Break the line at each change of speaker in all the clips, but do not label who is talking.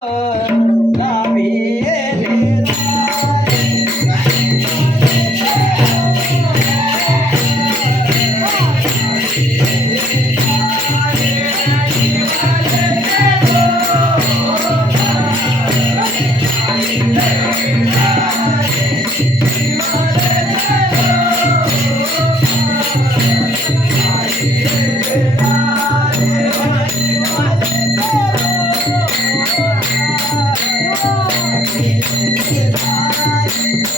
呃，那比。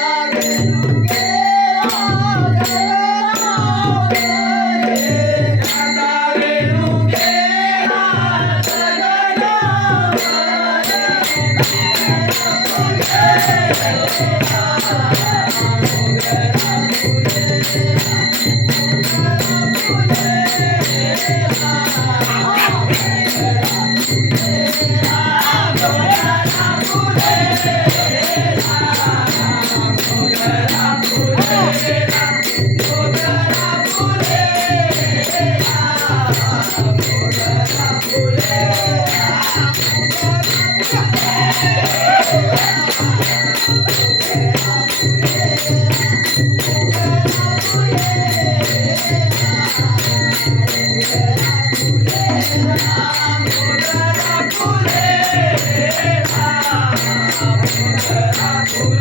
Hey! Thank you.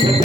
I'm